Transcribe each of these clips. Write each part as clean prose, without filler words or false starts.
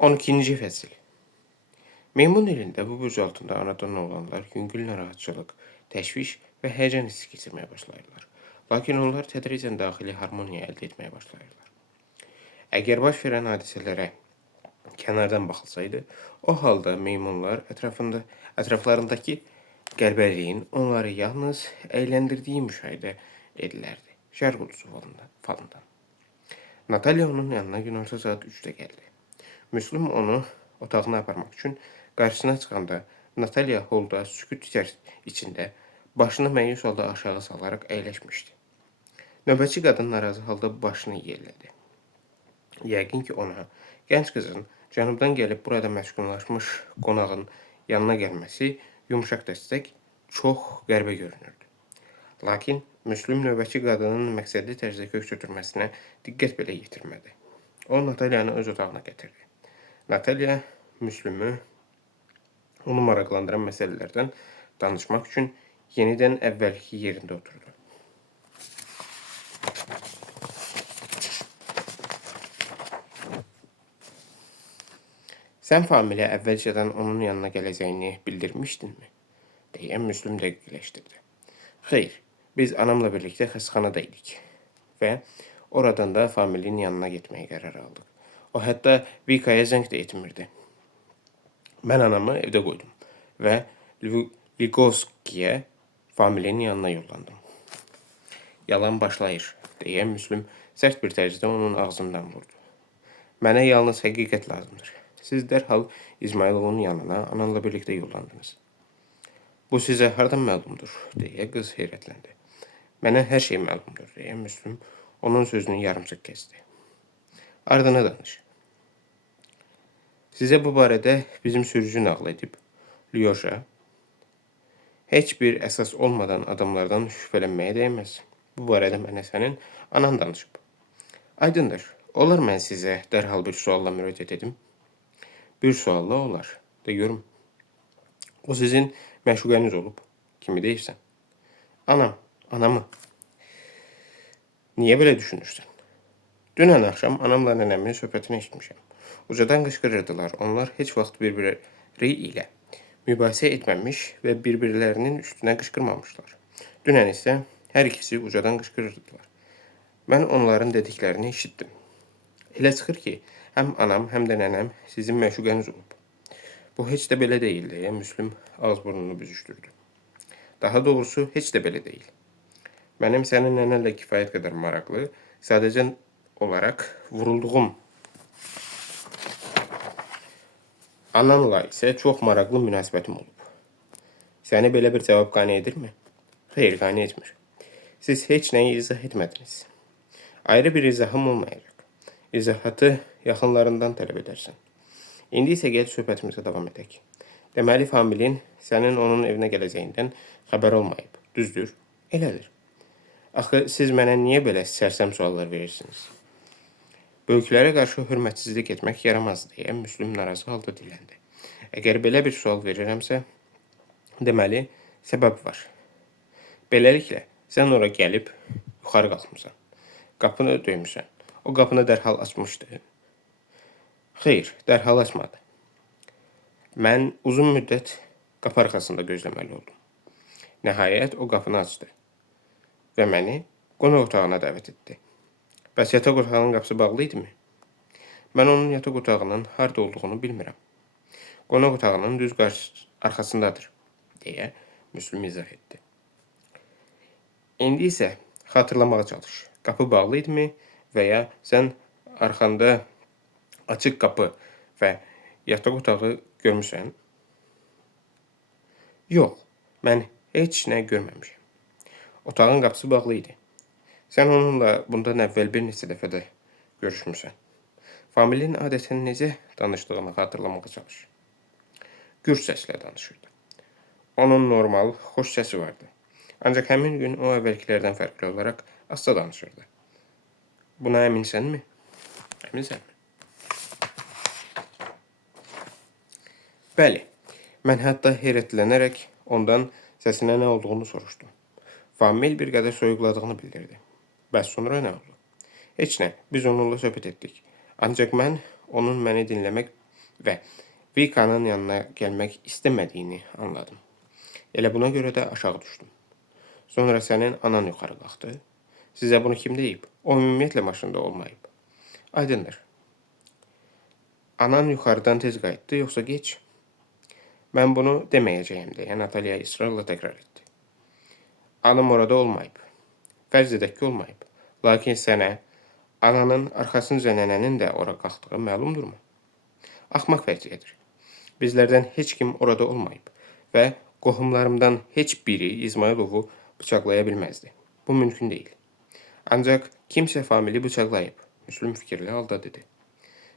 12-ci fəsil. Meymun elində bu böz altında anadan olanlar yüngül narahatçılıq, təşviş və həyəcan hissi keçirməyə başlayırlar. Lakin onlar tədricən daxili harmoniya əldə etməyə başlayırlar. Əgər baş verən hadisələrə kənardan baxılsaydı, o halda meymunlar ətraflarındakı qərbəliyin onları yalnız əyləndirdiyi müşahidə edilərdi. Şərq ulusu falından. Natalya onun yanına günorta saat 3-də gəldi. Müslüm onu otağına aparmaq üçün qarşısına çıxanda Natalya holda sükut içində başını məyus halda aşağı salaraq əyləşmişdi. Növbətçi qadın narazı halda başını yerlədi. Yəqin ki, ona gənc qızın cənubdan gəlib burada məskunlaşmış qonağın yanına gəlməsi yumuşaq dəstək çox qəribə görünürdü. Lakin Müslüm növbətçi qadının məqsədli tərzdə köks ötürməsinə diqqət belə yetirmədi. O, Natalyanı öz otağına gətirdi. Natalya Müslümü onu maraqlandıran məsələlərdən danışmaq üçün yenidən əvvəlki yerində oturdu. Sən Familə əvvəlcədən onun yanına gələcəyini bildirmişdinmi? Deyə Müslüm dəqiqləşdirdi. Xeyr, biz anamla birlikdə xəstəxanada idik və oradan da Familin yanına getməyə qərar aldıq. O hətta Vikaya zəng də etmirdi. Mən anamı evdə qoydum və Ligovskiyə Familinin yanına yollandım. Yalan başlayır, deyə Müslüm sərt bir tərzdə onun ağzından vurdu. Mənə yalnız həqiqət lazımdır. Siz dərhal İzmayılovun yanına ananla birlikdə yollandınız. Bu sizə hardan məlumdur, deyə qız heyrətləndi. Mənə hər şey məlumdur, deyə Müslüm onun sözünü yarımçıq kəsdi. Ardına danış. Sizə bu barədə bizim sürücü nağıl edib, Lyosha. Heç bir əsas olmadan adamlardan şübhələnməyə dəyməz. Bu barədə mənə sənin anan danışıb. Aydındır, olar mən sizə dərhal bir sualla müraciət edim? Bir sualla olar, de görüm. O sizin məşuqəniz olub, kimi deyirsən? Anamı. Niyə belə düşünürsən? Dünən axşam anamla nənəmin söhbətini eşitmişəm. Ucadan qışqırırdılar. Onlar heç vaxt bir-biri ilə mübahisə etməmiş və bir-birlərinin üstünə qışqırmamışlar. Dünən isə hər ikisi ucadan qışqırırdılar. Mən onların dediklərini eşitdim. Elə çıxır ki, həm anam, həm də nənəm sizin məşuqəniz olub. Bu heç də belə deyil, deyə Müslüm ağız burnunu büzüşdürdü. Daha doğrusu, heç də belə deyil. Mənim sənin nənənlə kifayət qədər maraqlı, sadəcə olaraq vurulduğum ananla isə çox maraqlı münasibətim olub. Səni belə bir cavab qane edirmi? Xeyr, qane etmir. Siz heç nəyi izah etmədiniz. Ayrı bir izahım olmayacaq. İzahatı yaxınlarından tələb edərsən. İndi isə gəl söhbətimizə davam edək. Deməli, Familin sənin onun evinə gələcəyindən xəbər olmayıb. Düzdür? Elədir. Axı, siz mənə niyə belə sərsəm suallar verirsiniz? Böyüklərə qarşı hörmətsizlik etmək yaramaz, deyə Müslüm narazı halda dilləndi. Əgər belə bir sual verirəmsə, deməli, səbəb var. Beləliklə, sən ora gəlib, yuxarı qalxmısan. Qapını döymüsən. O qapını dərhal açmışdı. Xeyr, dərhal açmadı. Mən uzun müddət qapı arxasında gözləməli oldum. Nəhayət, o qapını açdı və məni qonaq otağına dəvət etdi. Bəs yataq otağının qapısı bağlı idimi? Mən onun yataq otağının harda olduğunu bilmirəm. Qonaq otağının düz arxasındadır, deyə Müslüm izah etdi. İndi isə xatırlamağa çalış. Qapı bağlı idimi və ya sən arxanda açıq qapı və yataq otağı görmüsən? Yox, mən heç nə görməmişəm. Otağın qapısı bağlı idi. Sən onunla bundan əvvəl bir neçə dəfə də görüşmüsən. Familin adətən necə danışdığını xatırlamağa çalış. Gür səslə danışırdı. Onun normal, xoş səsi vardı. Ancaq həmin gün o əvvəlkilərdən fərqli olaraq asta danışırdı. Buna əminsənmi? Əminsənmi? Bəli, mən hətta heyrətlənərək ondan səsinə nə olduğunu soruşdum. Famil bir qədər soyuqladığını bildirdi. Bəs sonra nə oldu? Heç nə, biz onunla söhbət etdik. Ancaq mən onun məni dinləmək və Vika'nın yanına gəlmək istəmədiyini anladım. Elə buna görə də aşağı düşdüm. Sonra sənin anan yuxarı qalxdı. Sizə bunu kim deyib? O ümumiyyətlə maşında olmayıb. Aydındır. Anan yuxarıdan tez qayıtdı, yoxsa geç? Mən bunu deməyəcəyim deyə Natalya ısrarla təkrar etdi. Anam orada olmayıb. Fərz edək ki, olmayıb. Lakin sənə ananın arxasınca nənənin də ora qalxdığı məlumdurmu? Axmaq vəziyyədir. Bizlərdən heç kim orada olmayıb və qohumlarımdan heç biri İzmailovu bıçaqlaya bilməzdi. Bu mümkün deyil. Ancaq kimsə famili bıçaqlayıb, Müslüm fikirli halda dedi.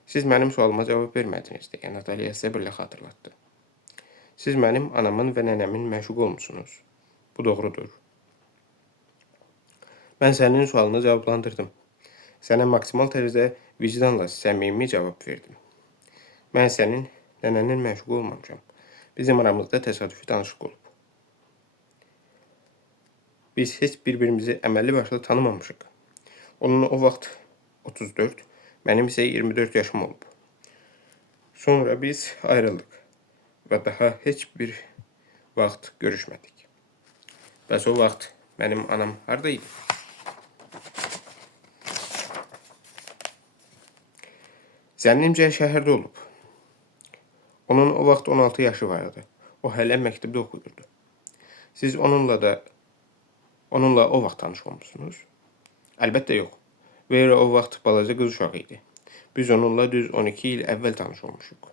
Siz mənim sualıma cavab vermədiniz deyə Natalya səbirlə xatırlatdı. Siz mənim anamın və nənəmin məşuqu olmusunuz. Bu doğrudur. Mən sənin sualını cavablandırdım. Sənə maksimal tərzdə vicdanla səmimi cavab verdim. Mən sənin nənənin məşuqu olmamışam. Bizim aramızda təsadüfi tanışlıq olub. Biz heç bir-birimizi əməlli başlı tanımamışıq. Onun o vaxt 34, mənim isə 24 yaşım olub. Sonra biz ayrıldıq və daha heç bir vaxt görüşmədik. Bəs o vaxt mənim anam haradaydı? Zənnimcə şəhərdə olub. Onun o vaxt 16 yaşı vardı. O hələ məktəbdə oxuyurdu. Siz onunla o vaxt tanış olmuşsunuz? Əlbəttə yox. Vera o vaxt balaca qız uşağı idi. Biz onunla düz 12 il əvvəl tanış olmuşuq.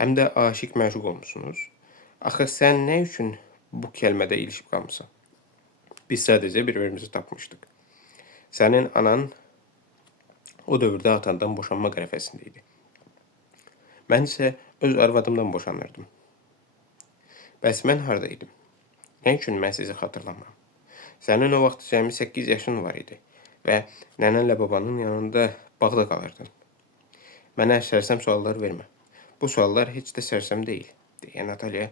Həm də aşiq məşuq olmuşsunuz. Axı sən nə üçün bu kəlmədə ilişib qalmısan? Biz sadəcə bir-birimizi tapmışdıq. Sənin anan o dövrdə atandan boşanma qərəfəsində idi. Mən isə öz arvadımdan boşanırdım. Bəs mən haradaydım? Nə üçün mən sizi xatırlamam? Sənin o vaxt cəmi 8 yaşın var idi və nənənlə babanın yanında bağda qalırdın. Mənə sərsəm suallar vermə. Bu suallar heç də sərsəm deyil, deyə Natalya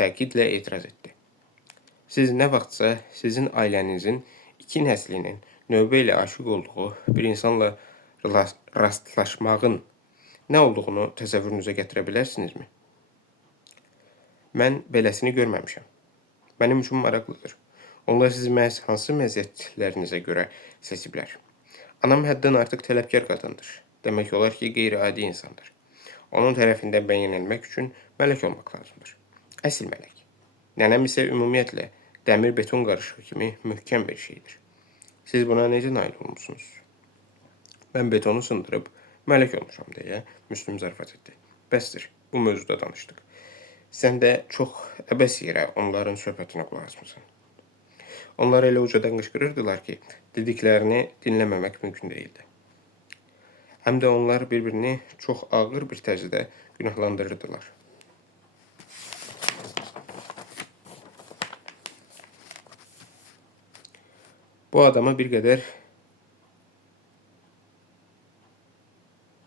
təkidlə etiraz etdi. Siz nə vaxtsa sizin ailənizin 2 nəslinin növbə ilə aşıq olduğu bir insanla rastlaşmağın nə olduğunu təsəvvürünüzə gətirə bilərsinizmi? Mən beləsini görməmişəm. Mənim üçün maraqlıdır. Onlar sizi məhz hansı məziyyətlərinizə görə seçiblər? Anam həddən artıq tələbkar qadındır. Demək olar ki, qeyri-adi insandır. Onun tərəfindən bəyənilmək üçün mələk olmaq lazımdır. Əsl mələk. Nənəm isə ümumiyyətlə dəmir-beton qarışığı kimi möhkəm bir şeydir. Siz buna necə nail olmuşsunuz? Mən betonu sındırıb mələk olmuşam deyə Müslüm zarafat etdi. Bəsdir, bu mövzuda danışdıq. Sən də çox əbəs yerə onların söhbətinə qulaq asmısan. Onlar elə ucadan qışqırırdılar ki, dediklərini dinləməmək mümkün deyildi. Həm də onlar bir-birini çox ağır bir tərzdə günahlandırırdılar. Bu adama bir qədər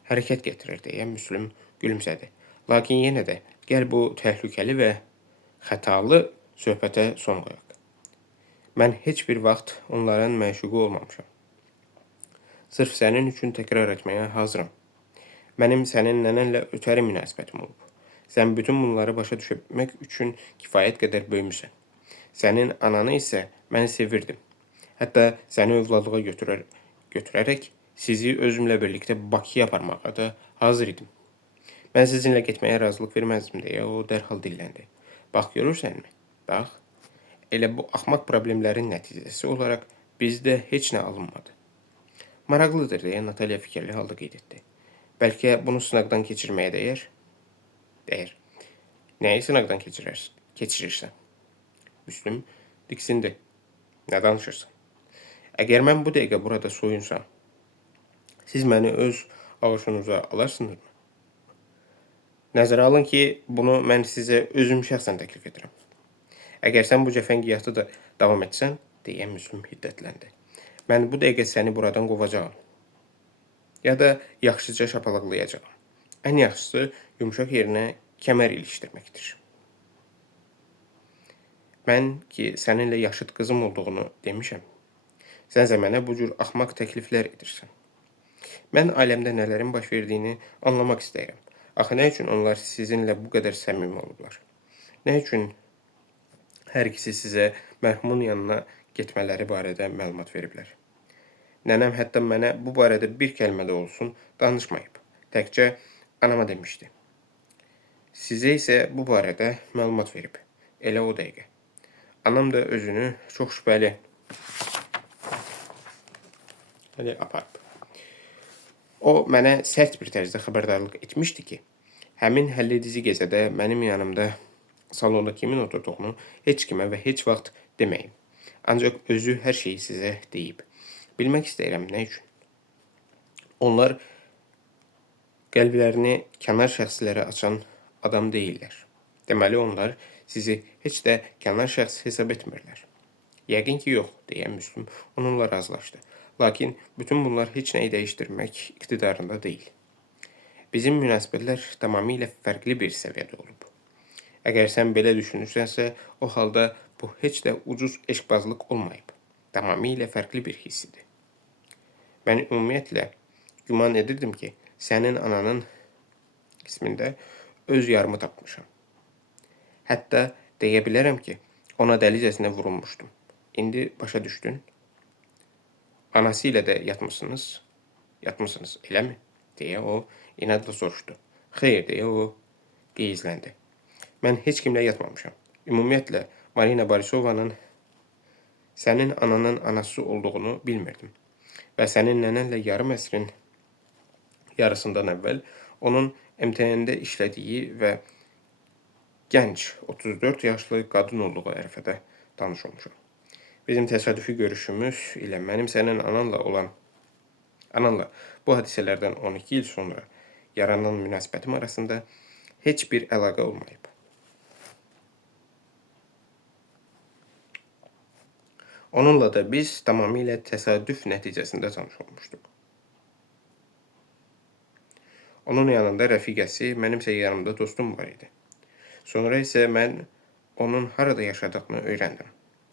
hərəkət gətirir deyə Müslüm gülümsədi. Lakin yenə də gəl bu təhlükəli və xətalı söhbətə son qoyaq. Mən heç bir vaxt onların məşuqu olmamışam. Sırf sənin üçün təkrar etməyə hazıram. Mənim sənin nənənlə ötəri münasibətim olub. Sən bütün bunları başa düşmək üçün kifayət qədər böyümüsən. Sənin ananı isə mən sevirdim. Hətta səni övladlığa götürərək sizi özümlə birlikdə Bakıya aparmağa da hazır idim. Mən sizinlə getməyə razılıq verməzdim deyə o dərhal dilləndi. Bax, görürsənmi? Bax, elə bu axmaq problemlərin nəticəsi olaraq bizdə heç nə alınmadı. Maraqlıdır deyə Natalya fikirli halda qeyd etdi. Bəlkə bunu sınaqdan keçirməyə dəyər? Dəyər. Nəyi sınaqdan keçirirsən? Müslüm diksindi. Nə danışırsan? Əgər mən bu dəqiqə burada soyunsam, siz məni öz ağuşunuza alarsınızmı? Nəzərə alın ki, bunu mən sizə özüm şəxsən təklif edirəm. Əgər sən bu cəfəngiyyatı da davam etsən, deyə Müslüm hiddətləndi. Mən bu dəqiqə səni buradan qovacağam. Ya da yaxşıca şapalaqlayacağam. Ən yaxşısı yumşaq yerinə kəmər ilişdirməkdir. Mən ki, səninlə yaşıd qızım olduğunu demişəm. Sənsə mənə bu cür axmaq təkliflər edirsən. Mən ailəmdə nələrin baş verdiyini anlamaq istəyirəm. Axı nə üçün onlar sizinlə bu qədər səmimi olublar? Nə üçün hər ikisi sizə mərhumun yanına getmələri barədə məlumat veriblər? Nənəm hətta mənə bu barədə bir kəlmə də olsun danışmayıb. Təkcə anama demişdi. Sizə isə bu barədə məlumat verib. Elə o dəqiqə. Anam da özünü çox şübhəli aparıb. O mənə sərt bir tərzdə xəbərdarlıq etmişdi ki, həmin həlledici gecədə mənim yanımda salonda kimin oturduğunu heç kimə və heç vaxt deməyin. Ancaq özü hər şeyi sizə deyib. Bilmək istəyirəm nə üçün. Onlar qəlblərini kənar şəxslərə açan adam deyirlər. Deməli onlar sizi heç də kənar şəxs hesab etmirlər. Yəqin ki yox, deyə Müslüm onunla razılaşdı. Lakin bütün bunlar heç nəyi dəyişdirmək iqtidarında deyil. Bizim münasibətlər tamamilə fərqli bir səviyyədə olub. Əgər sən belə düşünürsənsə, o halda bu heç də ucuz eşqbazlıq olmayıb. Tamamilə fərqli bir hissidir. Mən ümumiyyətlə güman edirdim ki, sənin ananın qismində öz yarımı tapmışam. Hətta deyə bilərəm ki, ona dəlicəsinə vurulmuşdum. İndi başa düşdün? Anası ilə də yatmısınız, eləmi? Deyə o inadla soruşdu. Xeyr, deyə o qeyzləndi. Mən heç kimlə yatmamışam. Ümumiyyətlə, Marina Borisovanın sənin ananın anası olduğunu bilmirdim. Və sənin nənənlə yarım əsrin yarısından əvvəl onun MTN-də işlədiyi və gənc 34 yaşlı qadın olduğu ərəfədə tanış olmuşam. Bizim təsadüfi görüşümüz ilə mənim sənin ananla bu hadisələrdən 12 il sonra yaranan münasibətim arasında heç bir əlaqə olmayıb. Onunla da biz tamamilə təsadüf nəticəsində tanış olmuşduq. Onun yanında rəfiqəsi, mənimsə yanımda dostum var idi. Sonra isə mən onun harada yaşadığını öyrəndim.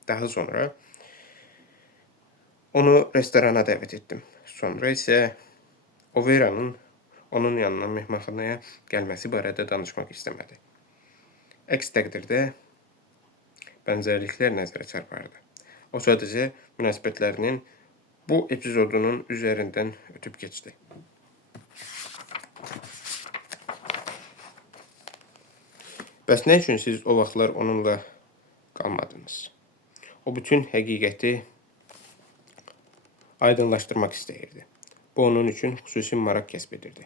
Daha sonra onu restorana dəvət etdim. Sonra isə Overa'nın onun yanına mehmanxanaya gəlməsi barədə danışmaq istəmədi. Əks təqdirdə bənzərliklər nəzərə çarpardı. O sadəcə münasibətlərinin bu epizodunun üzərindən ötüb keçdi. Bəs nə üçün siz o vaxtlar onunla qalmadınız? O bütün həqiqəti aydınlaşdırmaq istəyirdi. Bu onun üçün xüsusi maraq kəsb edirdi.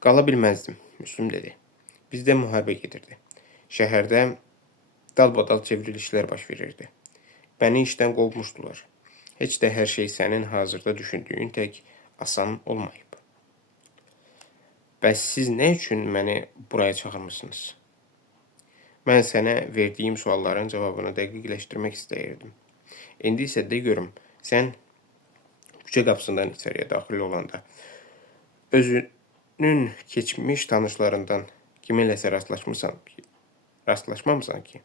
Qala bilməzdim, Müslüm dedi. Bizdə müharibə gedirdi. Şəhərdə dalbadal çevrilişlər baş verirdi. Məni işdən qovmuşdular. Heç də hər şey sənin hazırda düşündüyün tək asan olmayıb. Bəs siz nə üçün məni buraya çağırmışsınız? Mən sənə verdiyim sualların cavabını dəqiqləşdirmək istəyirdim. İndi isə de görüm, sən küçə qapısından içəriyə daxil olanda özünün keçmiş tanışlarından kiminləsə rastlaşmamısan ki?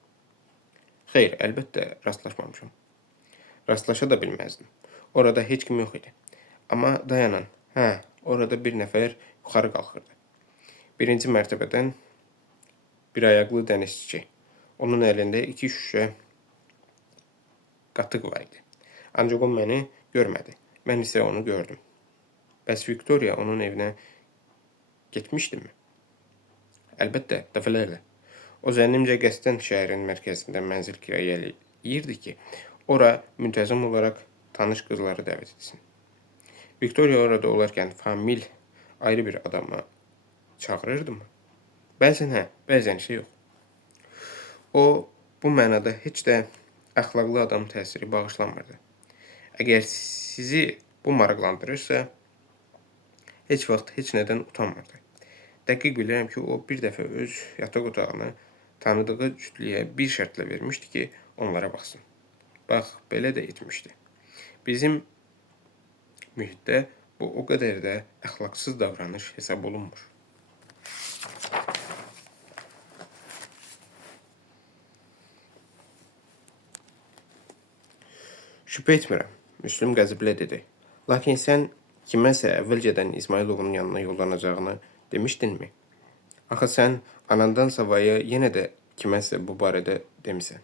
Xeyr, əlbəttə rastlaşmamışam. Rastlaşa da bilməzdim. Orada heç kim yox idi. Amma dayanın, orada bir nəfər yuxarı qalxırdı. Birinci mərtəbədən bir ayaqlı dənizçi. Onun əlində 2 şüşə qatıq var idi. Ancaq o məni görmədi. Mən isə onu gördüm. Bəs Victoria onun evinə getmişdimi? Əlbəttə, dəfələrlə. O zənnimcə qəsdən şəhərin mərkəzində mənzil kirayə eləyirdi ki, ora müntəzəm olaraq tanış qızları dəvət etsin. Victoria orada olarkən famil ayrı bir adama çağırırdı mı? Bəzən bəzən yox. O, bu mənada heç də əxlaqlı adam təsiri bağışlamırdı. Əgər sizi bu maraqlandırırsa, heç vaxt heç nədən utanmırdı. Dəqiq bilirəm ki, o bir dəfə öz yataq otağını tanıdığı cütlüyə bir şərtlə vermişdi ki, onlara baxsın. Bax, belə də etmişdi. Bizim mühitdə bu o qədər də əxlaqsız davranış hesab olunmur. Şübhə etmirəm, Müslüm qəziblə dedi. Lakin sən kiməsə əvvəlcədən İsmailovun yanına yollanacağını demişdinmi? Axı sən anandan savayı yenə də kiməsə bu barədə demisən.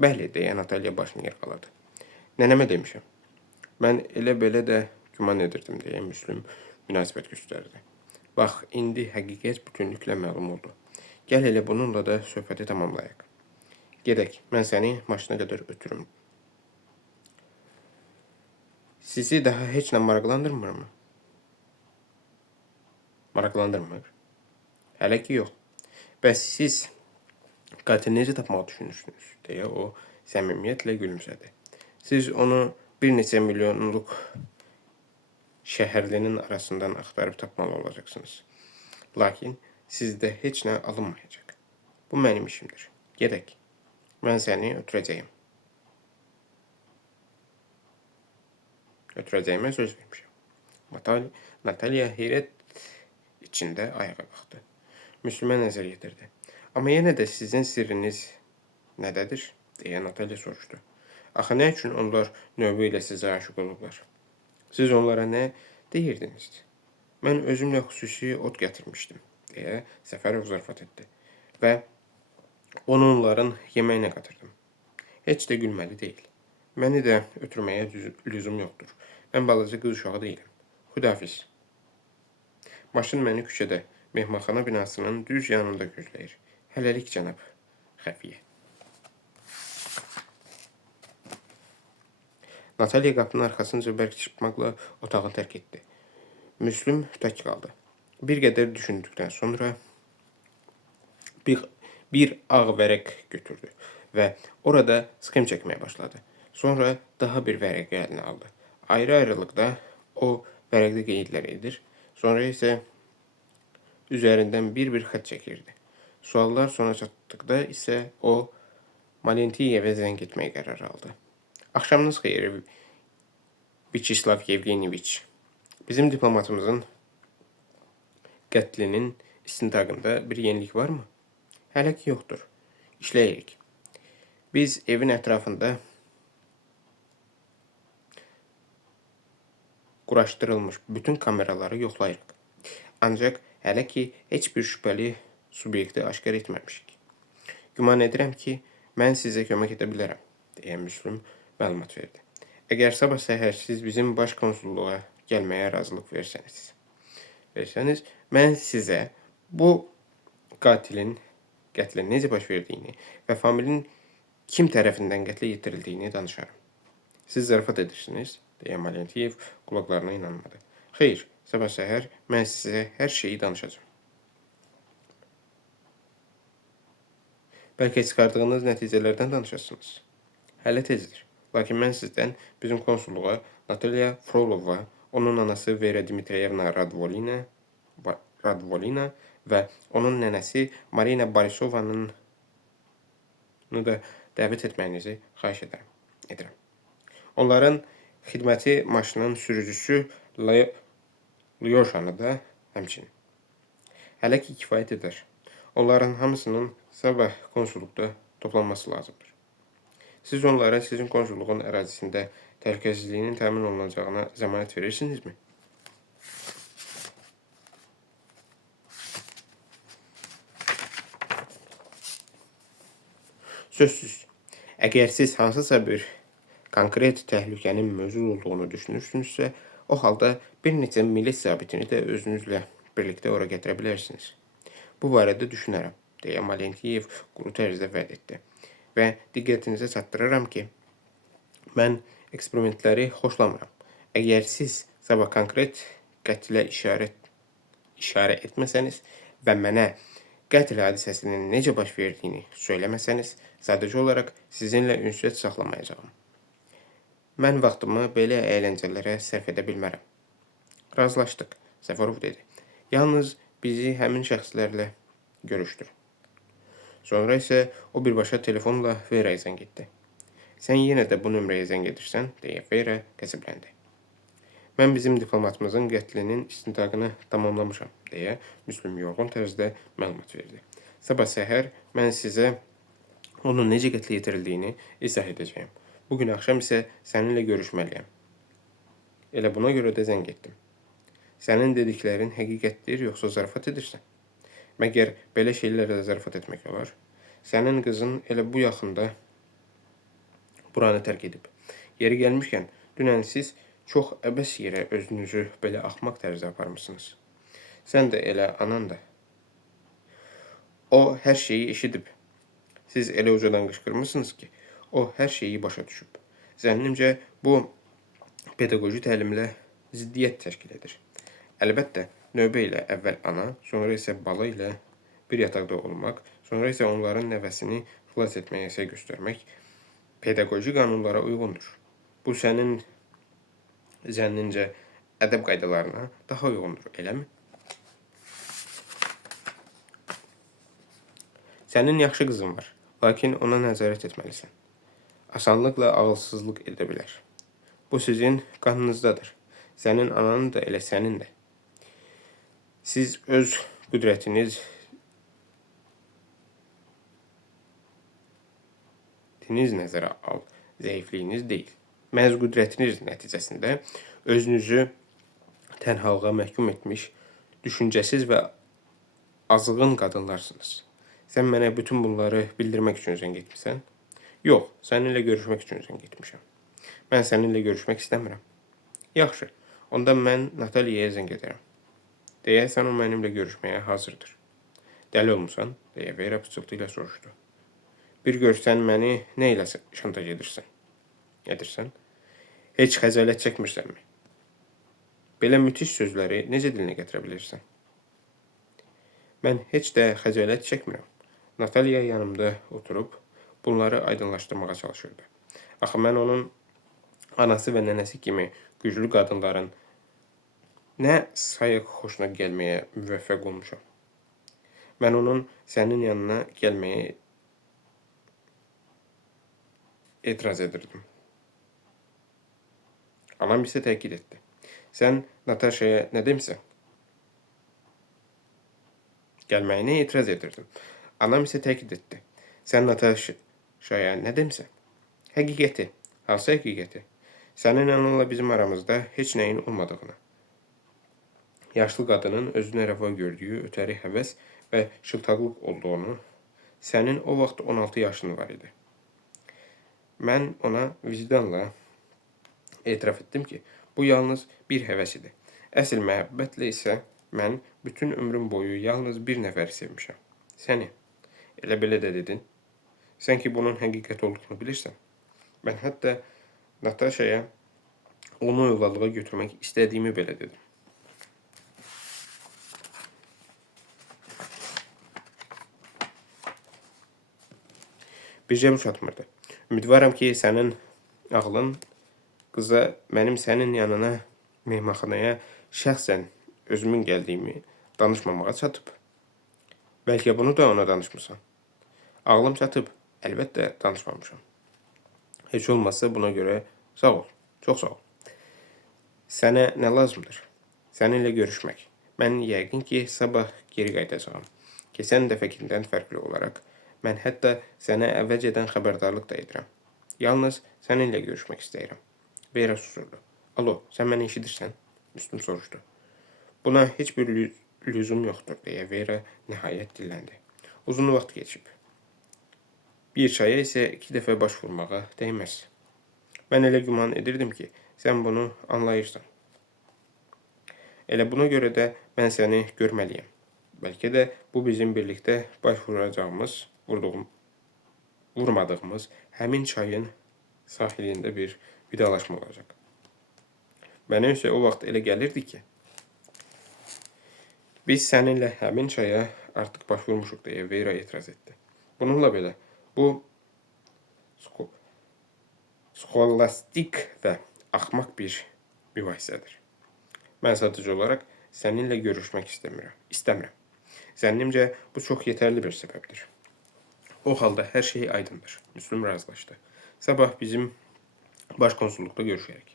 Bəli, deyə Natalya başını yırğaladı. Nənəmə demişəm. Mən elə-belə də güman edirdim, deyə Müslüm münasibət göstərdi. Bax, indi həqiqət bütünlüklə məlum oldu. Gəl elə bununla da söhbəti tamamlayaq. Gedək, mən səni maşına qədər ötürüm. Sizi daha heç nə maraqlandırmırmı? Maraqlandırmır. Hələ ki yox. Bəs siz qatili necə tapmaq düşünürsünüz? Deyə o səmimiyyətlə gülümsədi. Siz onu bir neçə milyonluq şəhərlinin arasından axtarıb tapmalı olacaqsınız. Lakin sizdə heç nə alınmayacaq. Bu mənim işimdir. Gedək. Mən səni ötürəcəyim. Ötürəcəyimə söz vermişəm. Natalya heyrət içində ayağa qalxdı. Müslümə nəzər yetirdi. Amma yenə də sizin sirriniz nədədir? Deyə Natalya soruşdu. Axı nə üçün onlar növbə ilə sizə aşıq olublar? Siz onlara nə deyirdiniz? Mən özümlə xüsusi ot gətirmişdim, deyə Səfərov zarafat etdi. Və onu onların yeməyinə qatırdım. Heç də gülməli deyil. Məni də ötürməyə lüzum yoxdur. Mən balaca qız uşağı deyiləm. Xudafiz. Maşın məni küçədə, mehmanxana binasının düz yanında gözləyir. Hələlik cənab xəfiyyə. Natalya qapının arxasınca bərk çırpmaqla otağı tərk etdi. Müslüm tək qaldı. Bir qədər düşündükdən sonra bir ağ vərəq götürdü və orada sxem çəkməyə başladı. Sonra daha bir vərəq əlinə aldı. Ayrı-ayrılıqda o vərəqdə qeydlər edir. Sonra isə üzərindən bir xətt çəkirdi. Suallar sona çatdıqda isə o Malentiyevə zəng etməyə qərar aldı. Axşamınız xeyir, Viçislav Yevgeniyeviç. Bizim diplomatımızın qətlinin istintaqında bir yenilik varmı? Hələ ki yoxdur. İşləyirik. Biz evin ətrafında quraşdırılmış bütün kameraları yoxlayırıq. Ancaq hələ ki heç bir şübhəli subyekti aşkar etməmişik. Güman edirəm ki, mən sizə kömək edə bilərəm, deyə Müslüm məlumat verdi. Əgər sabah səhər siz bizim baş konsulluğa gəlməyə razılıq versəniz, mən sizə bu qatilin qətlin necə baş verdiyini və familin kim tərəfindən qətlə yetirildiyini danışarım. Siz zarafat edirsiniz, deyə Malentiyev qulaqlarına inanmadı. Xeyr, sabah səhər mən sizə hər şeyi danışacağım. Bəlkə çıxardığınız nəticələrdən danışasınız. Hələ tezdir. Lakin mən sizdən bizim konsulluğa Natalya Frolova, onun anası Vera Dmitriyevna Radvolina və onun nənəsi Marina Borisovanın da dəvət etməyinizi xahiş edirəm. Onların xidməti maşının sürücüsü Lyoşanı da həmçinin. Hələ ki kifayət edər. Onların hamısının sabah konsulluqda toplanması lazımdır. Siz onlara sizin konsulluğun ərazisində təhlükəsizliyinin təmin olunacağına zəmanət verirsinizmi? Sözsüz. Əgər siz hansısa bir konkret təhlükənin mövcud olduğunu düşünürsünüzsə, o halda bir neçə milis zabitini də özünüzlə birlikdə ora gətirə bilərsiniz. Bu barədə düşünərəm, deyə Malentiyev quru tərzdə vəd etdi. Və diqqətinizə çatdırıram ki, mən eksperimentləri xoşlamıram. Əgər siz sabah konkret qətlə işarə etməsəniz və mənə qətl hadisəsinin necə baş verdiyini söyləməsəniz, sadəcə olaraq sizinlə ünsiyyət saxlamayacağım. Mən vaxtımı belə əyləncələrə sərf edə bilmərəm. Razılaşdıq, Səfərov dedi. Yalnız bizi həmin şəxslərlə görüşdür. Sonra isə o birbaşa telefonla Vera'ya zəng etdi. Sən yenə də bu nömrəyə zəng edirsən, deyə Vera qəzəbləndi. Mən bizim diplomatımızın qətlinin istintaqını tamamlamışam, deyə Müslüm yorğun tərzdə məlumat verdi. Sabah səhər mən sizə onun necə qətlə yetirildiyini izah edəcəyim. Bugün axşam isə səninlə görüşməliyəm. Elə buna görə də zəng etdim. Sənin dediklərin həqiqətdir, yoxsa zarafat edirsən? Məgər belə şeylərlə zarafat etmək olar? Sənin qızın elə bu yaxında buranı tərk edib. Yeri gəlmişkən, dünən siz çox əbəs yerə özünüzü belə axmaq tərzə aparmısınız. Sən də elə, anan da. O hər şeyi eşidib. Siz elə ucadan qışqırmısınız ki, o hər şeyi başa düşüb. Zənnimcə, bu pedaqoji təlimlə ziddiyyət təşkil edir. Əlbəttə, növbə ilə əvvəl ana, sonra isə bala ilə bir yataqda olmaq, sonra isə onların nəvəsini xilas etməyə səy göstərmək pedaqoji qanunlara uyğundur. Bu sənin zənnincə ədəb qaydalarına daha uyğundur, eləmi? Sənin yaxşı qızın var, lakin ona nəzarət etməlisən. Asanlıqla ağılsızlıq edə bilər. Bu sizin qanınızdadır. Sənin ananın da, elə sənin də. Siz öz qüdrətiniz nəzərə al, zəifliyiniz deyil. Məhz qüdrətiniz nəticəsində özünüzü tənhalığa məhkum etmiş, düşüncəsiz və azğın qadınlarsınız. Sən mənə bütün bunları bildirmək üçün zəng etmisən? Yox, səninlə görüşmək üçün zəng etmişəm. Mən səninlə görüşmək istəmirəm. Yaxşı, onda mən Nataliyaya zəng edərəm. Deyəsən o mənimlə görüşməyə hazırdır. Dəli olmusan, deyə Vera pıçıltı ilə soruşdu. Bir görsən məni nə ilə şantaj edirsən? Heç xəcalət çəkmirsənmi? Belə müthiş sözləri necə dilinə gətirə bilirsən? Mən heç də xəcalət çəkmirəm. Nataliya yanımda oturub bunları aydınlaşdırmağa çalışırdı. Axı mən onun anası və nənəsi kimi güclü qadınların nə sayıq xoşuna gəlməyə müvəffəq olmuşam. Mən onun sənin yanına gəlməyə etiraz edirdim. Anam isə təkid etdi. Sən Natashaya nə demisən? Gəlməyinə etiraz edirdim. Anam isə təkid etdi. Sən Natashaya nə demisən? Həqiqəti. Hansı həqiqəti? Sənin ananla bizim aramızda heç nəyin olmadığını. Yaşlı qadının özünə rəva gördüyü ötəri həvəs və şıltaqlıq olduğunu, sənin o vaxt 16 yaşın var idi. Mən ona vicdanla etiraf etdim ki, bu yalnız bir həvəs idi. Əsl məhəbbətlə isə mən bütün ömrüm boyu yalnız bir nəfəri sevmişəm. Səni. Elə belə də dedin. Sən ki, bunun həqiqət olduğunu bilirsən. Mən hətta Natashaya onu övladlığa götürmək istədiyimi belə dedim. Bircəm çatmırdı. Ümidvaram ki, sənin ağlın qıza mənim sənin yanına mehmanxanaya şəxsən özümün gəldiyimi danışmamağa çatıb. Bəlkə bunu da ona danışmısan. Ağlım çatıb, əlbəttə danışmamışam. Heç olmazsa buna görə sağ ol, çox sağ ol. Sənə nə lazımdır? Səninlə görüşmək. Mən yəqin ki, sabah geri qayıdacağam. Keçən dəfəkindən fərqli olaraq, mən hətta sənə əvvəlcədən xəbərdarlıq da edirəm. Yalnız səninlə görüşmək istəyirəm. Vera susurdu. Alo, sən məni eşidirsən? Müslüm soruşdu. Buna heç bir lüzum yoxdur, deyə Vera nəhayət dilləndi. Uzun vaxt keçib. Bir çaya isə 2 dəfə baş vurmağa dəyməz. Mən elə güman edirdim ki, sən bunu anlayırsan. Elə buna görə də mən səni görməliyəm. Bəlkə də bu bizim birlikdə baş vuracağımız, vurmadığımız həmin çayın sahilində bir vidalaşma olacaq. Mənə isə o vaxt elə gəlirdi ki, biz səninlə həmin çaya artıq baş vurmuşuq, deyə Vera etiraz etdi. Bununla belə, bu skolastik və axmaq bir mübahisədir. Mən sadəcə olaraq səninlə görüşmək istəmirəm. Zənnimcə, bu çox yetərli bir səbəbdir. O halda hər şey aydındır. Müslüm razılaşdı. Sabah bizim baş konsulluqda görüşərək.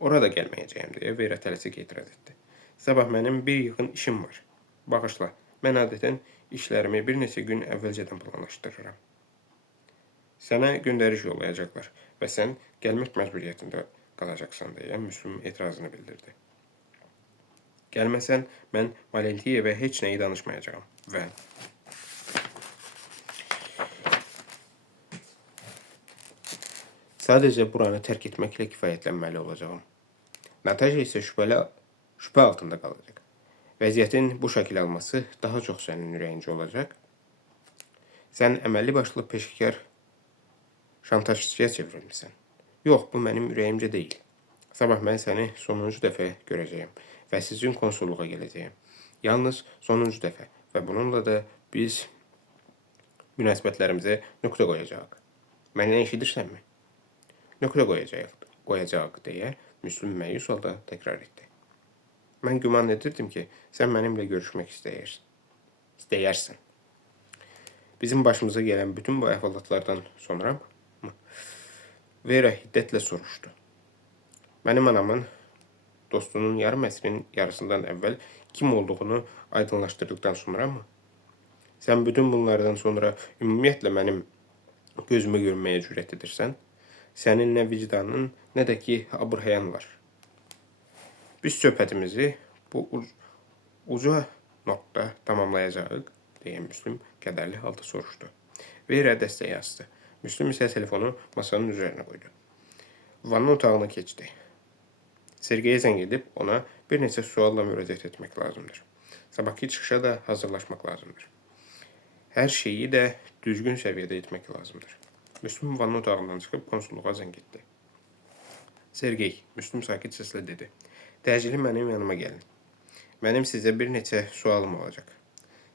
Orada gəlməyəcəyəm, deyə Vera tələsik etiraz etdi. Sabah mənim bir yığın işim var. Bağışla, mən adətən işlərimi bir neçə gün əvvəlcədən planlaşdırıram. Sənə göndəriş yollayacaqlar və sən gəlmək məcburiyyətində qalacaqsan, deyə Müslüm etirazını bildirdi. Gəlməsən, mən Valentivə heç nəyi danışmayacağam və sadəcə buranı tərk etməklə kifayətlənməli olacağam. Natasha isə şübhə altında qalacaq. Vəziyyətin bu şəkil alması daha çox sənin ürəyincə olacaq. Sən əməlli başlı peşəkar şantajçıya çevrilmisən. Yox, bu mənim ürəyimcə deyil. Sabah mən səni sonuncu dəfə görəcəyəm və sizin konsulluğa gələcəyəm. Yalnız sonuncu dəfə və bununla da biz münasibətlərimizə nöqtə qoyacağıq. Məndən eşidirsənmi? Nöqtə qoyacağıq deyə Müslüm məyus halda təkrar etdi. Mən güman edirdim ki, sən mənimlə görüşmək istəyərsən. Bizim başımıza gələn bütün bu əhvalatlardan sonra mı? Vera hiddətlə soruşdu. Mənim anamın dostunun yarım əsrin yarısından əvvəl kim olduğunu aydınlaşdırdıqdan sonra mı? Sən bütün bunlardan sonra ümumiyyətlə mənim gözümə görməyə cürət edirsən? Sənin nə vicdanın, nə də ki, abır-həyan var. Biz söhbətimizi bu uca notda tamamlayacağıq, deyə Müslüm kədərli halda soruşdu. Vera dəstəyi astı. Müslüm isə telefonu masanın üzərinə qoydu. Vanna otağına keçdi. Sergeyə zəng edib ona bir neçə sualla müraciət etmək lazımdır. Sabahki çıxışa da hazırlaşmaq lazımdır. Hər şeyi də düzgün səviyyədə etmək lazımdır. Müslüm vanna otağından çıxıb konsulluğa zəng etdi. Sergey, Müslüm sakit səslə dedi. Təcili mənim yanıma gəlin. Mənim sizə bir neçə sualım olacaq.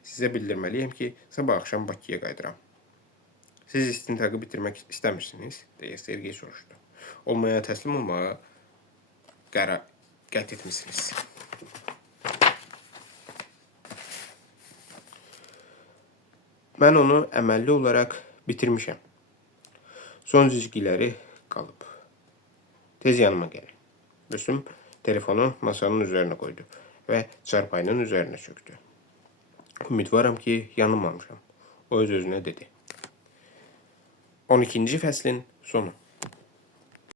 Sizə bildirməliyəm ki, sabah axşam Bakıya qayıdıram. Siz istintaqı bitirmək istəmirsiniz, deyə Sergey soruşdu. Olmaya təslim olmağa qət etmişsiniz. Mən onu əməlli olaraq bitirmişəm. Son cizgiləri qalıb. Tez yanıma gəlin. Müslüm telefonu masanın üzərinə qoydu və çarpayının üzərinə çöktü. Ümidvaram ki, yanılmamışam. O öz-özünə dedi. 12-ci fəslin sonu.